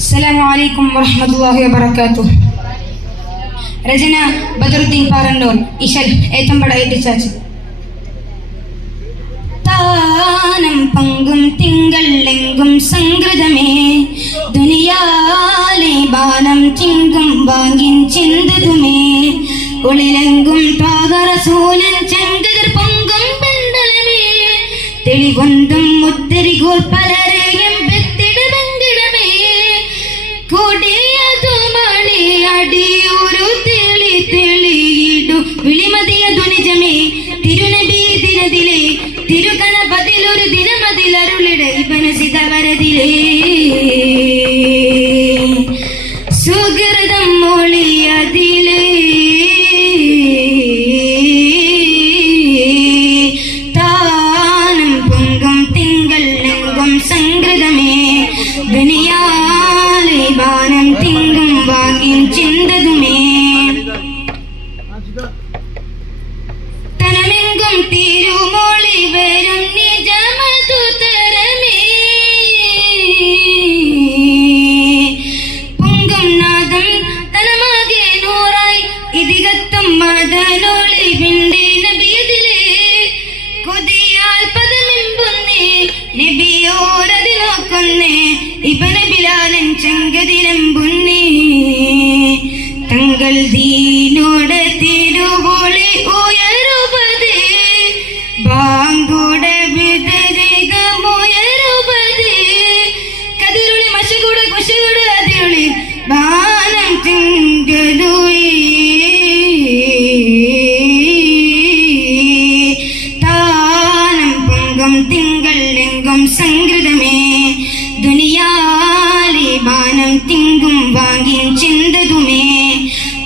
അസ്സലാമു അലൈക്കും വറഹ്മത്തുള്ളാഹി വബറകാതുഹു. രചന ബദറുദ്ദീൻ പാറന്നൂർ, ഇശൽ ഏത്തമ്പട എത്തിച്ചാച്ച്. താനം പങ്കും തിങ്കൾ എങ്കും സംഗൃതമേ, ദുനിയാലെ ബാനം തിങ്കും വാങ്ങിൻ ചിന്തതുമേ, ഉളിലെങ്കും പാകറസൂലൻ ചെങ്കതിർ പൊങ്കും പെണ്ടലമേ, തെളിവൊന്തും മുത്തരികോർ പലരെയും വെത്തിടുമെങ്കിടമേ, കൊടിയതു മണി അടിയൊരു തെളി തെളിയിടു വിളിമതിയതു നിജമേ, തിരുനബി ദിനത്തിലെ തിരുകണപതിലൊരു ദിനമതിലരുളിട ഇബനസിത വരതിലേ, സുഹൃതം മൊഴിയതിലേ, താനം പൊങ്കും തിങ്കൾ എങ്കും സംഗൃതമേ, ദുനിയാലെ ബാനം തിങ്കും വാങ്ങിൻ ചിന്തതുമേ, തനമെങ്കും തിരുമൊഴി വരും നിജമതു തരമേ, പൊങ്കും നാദം തനമാകെ നൂറായി ഇതികത്തും മദനൊളി വിണ്ടേ നബിയതിലേ, കൊതിയാൽ പദമെമ്പുന്നേ നബിയോരതി നോക്കുന്നേ, ഇബന് ബിലാലൻ ചെങ്കതിലെമ്പുന്നേ, തങ്ങൾ ദീനോട് തിരുവൊളി ഉയരുപതേ, ബാങ്കുട വിതരിതമുയരുപതേ, കതിരുളി മശകുട കുശകുട അതിരുളി ബാനം തിങ്കതുവേ, താനം പൊങ്കും തിങ്കൾ എങ്കും സംഗൃതമേ, ദുനിയാലെ ബാനം തിങ്കും വാങ്ങിൻ ചിന്തതുമേ,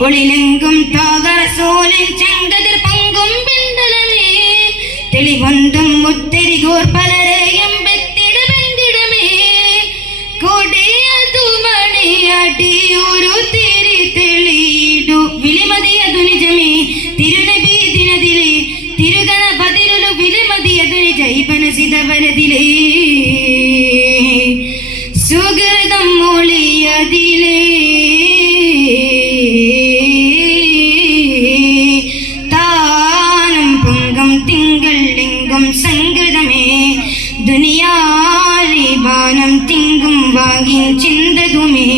ഒളിലെങ്കും താകറസൂലൻ ചെങ്കതിർ പൊങ്കും പെണ്ടലമേ, തെളിവൊന്തും മുത്തരികോർ പലരെയും വെത്തിടുമെങ്കിടമേ, കൊടിയതു മണി അടിയൊരു തിരി തെളിയിടു വിളിമതിയതു നിജമേ, തിരുനബി ദിനത്തിലെ തിരുഗണപതിലൊരു വിളിമതിയതു നിജ ഇബനസിത വരതിലേ, സുഹൃതം മൊഴിയതിലേ, താനം പൊങ്കും തിങ്കൾ എങ്കും സംഗൃതമേ, ദുനിയാലെ ബാനം തിങ്കും വാങ്ങിൻ ചിന്തതുമേ.